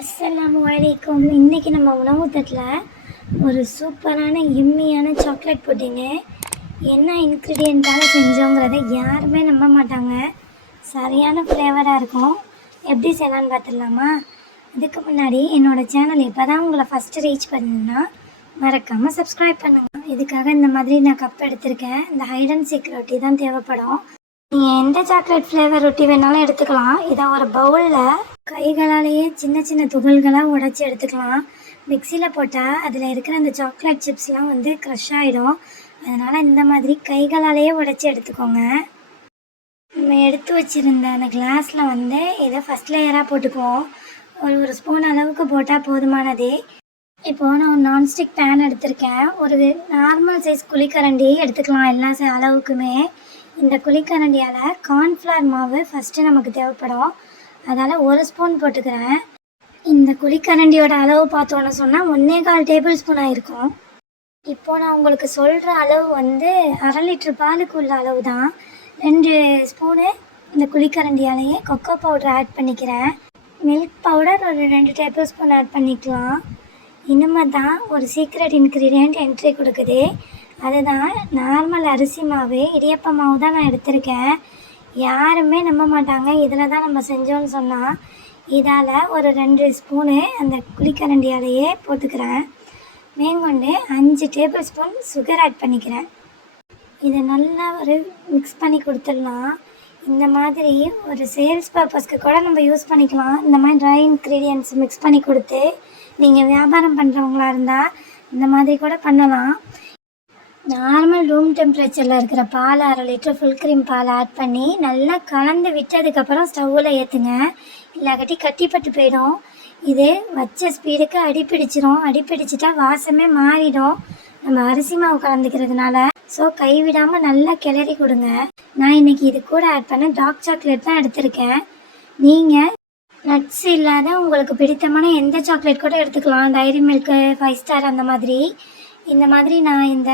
அஸ்ஸலாமு அலைக்கும். இன்றைக்கி நம்ம உணவு தட்டில் ஒரு சூப்பரான எம்மியான சாக்லேட் புட்டிங்கு என்ன இன்க்ரீடியண்ட்டால் செஞ்சோங்கிறத யாருமே நம்ப மாட்டாங்க. சரியான ஃப்ளேவராக இருக்கும். எப்படி செய்யலான்னு பார்த்துடலாமா? இதுக்கு முன்னாடி என்னோடய சேனல் இப்போ தான் உங்களை ஃபஸ்ட்டு ரீச் பண்ணுன்னா மறக்காமல் சப்ஸ்கிரைப் பண்ணுங்கள். இதுக்காக இந்த மாதிரி நான் கப் எடுத்திருக்கேன். இந்த ஹைட் அண்ட் சீக் ரொட்டி தான் தேவைப்படும். நீங்கள் எந்த சாக்லேட் ஃப்ளேவர் ரொட்டி வேணாலும் எடுத்துக்கலாம். இதை ஒரு பவுலில் கைகளாலேயே சின்ன சின்ன துகள்களாக உடச்சி எடுத்துக்கலாம். மிக்சியில் போட்டால் அதில் இருக்கிற அந்த சாக்லேட் சிப்ஸ்லாம் க்ரஷ் ஆகிடும். அதனால் இந்த மாதிரி கைகளாலேயே உடச்சி எடுத்துக்கோங்க. நம்ம எடுத்து வச்சுருந்த அந்த கிளாஸில் இதை ஃபஸ்ட் லேயராக போட்டுக்குவோம். ஒரு ஸ்பூன் அளவுக்கு போட்டால் போதுமானது. இப்போது நான் ஒரு நான்ஸ்டிக் பேன் எடுத்திருக்கேன். ஒரு நார்மல் சைஸ் குழிக்கரண்டி எடுத்துக்கலாம் எல்லா அளவுக்குமே. இந்த குழிக்கரண்டியால் கார்ன்ஃப்ளவர் மாவு ஃபஸ்ட்டு நமக்கு தேவைப்படும். அதால் ஒரு ஸ்பூன் போட்டுக்கிறேன். இந்த குழிக்கரண்டியோட அளவு பார்த்தோன்னு சொன்னால் 1.25 டேபிள் ஸ்பூன் ஆகிருக்கும். இப்போது நான் உங்களுக்கு சொல்கிற அளவு 1/2 லிட்ரு பாலுக்கு உள்ள அளவு தான். 2 ஸ்பூனு இந்த குழிக்கரண்டியாலேயே கொக்கோ பவுடர் ஆட் பண்ணிக்கிறேன். மில்க் பவுடர் ஒரு 2 டேபிள் ஸ்பூன் ஆட் பண்ணிக்கலாம். இனிமே தான் ஒரு சீக்ரெட் இன்க்ரீடியண்ட் என்ட்ரி கொடுக்குது. அதுதான் நார்மல் அரிசி மாவு, இடியப்ப மாவு தான் நான் எடுத்திருக்கேன். யாருமே நம்ப மாட்டாங்க இதில் தான் நம்ம செஞ்சோன்னு சொன்னால். இதால் ஒரு 2 ஸ்பூனு அந்த குழிக்கரண்டியாலேயே போட்டுக்கிறேன். மேற்கொண்டு 5 டேபிள் ஸ்பூன் சுகர் ஆட் பண்ணிக்கிறேன். இதை நல்லா ஒரு மிக்ஸ் பண்ணி கொடுத்துடலாம். இந்த மாதிரி ஒரு சேல்ஸ் பர்பஸ்க்கு கூட நம்ம யூஸ் பண்ணிக்கலாம். இந்த மாதிரி ட்ரை இன்க்ரீடியன்ட்ஸ் மிக்ஸ் பண்ணி கொடுத்து நீங்கள் வியாபாரம் பண்ணுறவங்களா இருந்தால் இந்த மாதிரி கூட பண்ணலாம். நார்மல் ரூம் டெம்பரேச்சரில் இருக்கிற பால் 1/2 லிட்டர் ஃபுல் க்ரீம் பால் ஆட் பண்ணி நல்லா கலந்து விட்டதுக்கப்புறம் ஸ்டவ்வில் ஏற்றுங்க. இல்லாட்டி கட்டிப்பட்டு போயிடும். இது வச்ச ஸ்பீடுக்கு அடிப்பிடிச்சிரும். அடிப்பிடிச்சிட்டா வாசமே மாறிடும் நம்ம அரிசி மாவு கலந்துக்கிறதுனால. ஸோ கைவிடாமல் நல்லா கிளறி கொடுங்க. நான் இன்றைக்கி இது கூட ஆட் பண்ண டார்க் சாக்லேட் தான் எடுத்திருக்கேன். நீங்கள் நட்ஸ் இல்லாத உங்களுக்கு பிடித்தமான எந்த சாக்லேட் கூட எடுத்துக்கலாம். டைரி மில்க்கு, 5 ஸ்டார் அந்த மாதிரி. இந்த மாதிரி நான் இந்த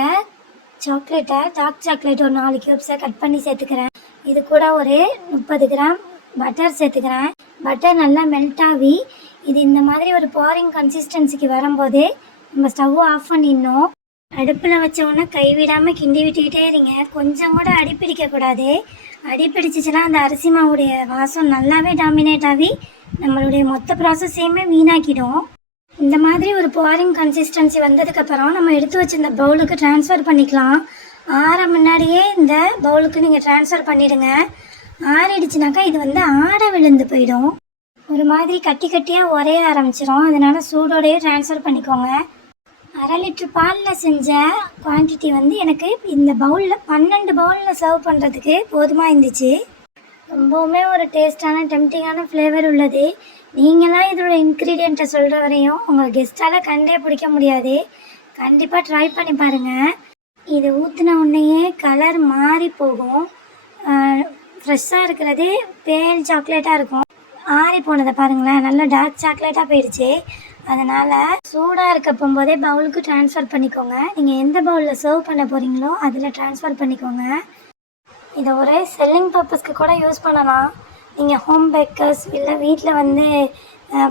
டார்க் சாக்லேட் ஒரு 4 க்யூப்ஸை கட் பண்ணி சேர்த்துக்கிறேன். இது கூட ஒரு 30 கிராம் பட்டர் சேர்த்துக்கிறேன். பட்டர் நல்லா மெல்ட் ஆகி இது இந்த மாதிரி ஒரு பாரிங் கன்சிஸ்டன்சிக்கு வரும்போது நம்ம ஸ்டவ் ஆஃப் பண்ணிடணும். அடுப்பில் வச்சோன்னா கைவிடாமல் கிண்டி விட்டுக்கிட்டே இருங்க. கொஞ்சம் கூட அடிப்பிடிக்கக்கூடாது. அடிப்பிடிச்சிச்சுன்னா அந்த அரிசி மாவுடைய வாசம் நல்லாவே டாமினேட் ஆகி நம்மளுடைய மொத்த ப்ராசஸையுமே வீணாக்கிடும். இந்த மாதிரி ஒரு பாரிங் கன்சிஸ்டன்சி வந்ததுக்கப்புறம் நம்ம எடுத்து வச்சிருந்த பவுலுக்கு ட்ரான்ஸ்ஃபர் பண்ணிக்கலாம். ஆற முன்னாடியே இந்த பவுலுக்கு நீங்கள் ட்ரான்ஸ்ஃபர் பண்ணிவிடுங்க. ஆறிடுச்சுனாக்கா இது ஆடை விழுந்து போயிடும். ஒரு மாதிரி கட்டி கட்டியாக உரைய ஆரம்பிச்சிடும். அதனால் சூடோடையே ட்ரான்ஸ்ஃபர் பண்ணிக்கோங்க. 1/2 லிட்ரு பாலில் செஞ்ச குவான்டிட்டி எனக்கு இந்த பவுலில் 12 பவுலில் சர்வ் பண்ணுறதுக்கு போதுமாக இருந்துச்சு. ரொம்பவுமே ஒரு டேஸ்டான டெம்டிங்கான ஃப்ளேவர் உள்ளது. நீங்களாம் இதோட இன்க்ரீடியண்ட்டை சொல்கிற வரையும் உங்கள் கெஸ்ட்டால் கண்டே பிடிக்க முடியாது. கண்டிப்பாக ட்ரை பண்ணி பாருங்கள். இது ஊற்றின உடனேயே கலர் மாறி போகும். ஃப்ரெஷ்ஷாக இருக்கிறது பேல் சாக்லேட்டாக இருக்கும். ஆறி போனதை பாருங்களேன், நல்லா டார்க் சாக்லேட்டாக போயிடுச்சு. அதனால் சூடாக இருக்க போகும்போதே பவுலுக்கு ட்ரான்ஸ்ஃபர் பண்ணிக்கோங்க. நீங்கள் எந்த பவுலில் சர்வ் பண்ண போகிறீங்களோ அதில் ட்ரான்ஸ்ஃபர் பண்ணிக்கோங்க. இதை ஒரு செல்லிங் பர்பஸ்க்கு கூட யூஸ் பண்ணலாம். நீங்கள் ஹோம் பேக்கர்ஸ் இல்லை வீட்டில்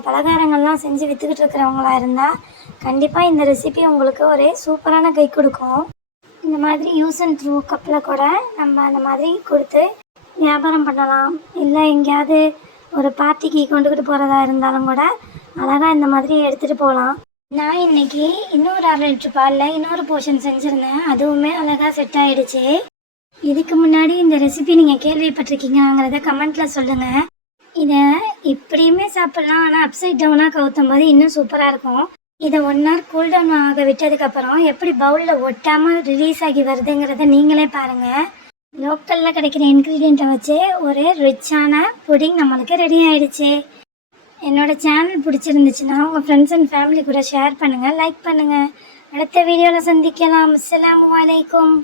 பலகாரங்கள்லாம் செஞ்சு விற்றுக்கிட்டு இருக்கிறவங்களா இருந்தால் கண்டிப்பாக இந்த ரெசிபி உங்களுக்கு ஒரு சூப்பரான கை கொடுக்கும். இந்த மாதிரி யூஸ் அண்ட் த்ரூ கப்பில் கூட நம்ம அந்த மாதிரி கொடுத்து வியாபாரம் பண்ணலாம். இல்லை எங்கேயாவது ஒரு பார்ட்டிக்கு கொண்டுக்கிட்டு போகிறதா இருந்தாலும் கூட அழகாக இந்த மாதிரி எடுத்துகிட்டு போகலாம். நான் இன்றைக்கி இன்னொரு 1/2 லிட்ரு பாலில் இன்னொரு போர்ஷன் செஞ்சுருந்தேன். அதுவுமே அழகாக செட் ஆகிடுச்சு. இதுக்கு முன்னாடி இந்த ரெசிபி நீங்கள் கேள்விப்பட்டிருக்கீங்கிறத கமெண்ட்டில் சொல்லுங்கள். இதை இப்படியுமே சாப்பிட்லாம். ஆனால் அப்சைட் டவுனாக கவுத்தும் போது இன்னும் சூப்பராக இருக்கும். இதை 1 hour கூல் டவுன் ஆக விட்டதுக்கப்புறம் எப்படி பவுலில் ஒட்டாமல் ரிலீஸ் ஆகி வருதுங்கிறத நீங்களே பாருங்கள். லோக்கலில் கிடைக்கிற இன்க்ரீடியண்ட்டை வச்சு ஒரு ரிச்சான புடிங் நம்மளுக்கு ரெடி ஆகிடுச்சு. என்னோடய சேனல் பிடிச்சிருந்துச்சுன்னா உங்கள் ஃப்ரெண்ட்ஸ் அண்ட் ஃபேமிலி கூட ஷேர் பண்ணுங்கள், லைக் பண்ணுங்கள். அடுத்த வீடியோவில் சந்திக்கலாம். அஸ்ஸலாமு அலைக்கும்.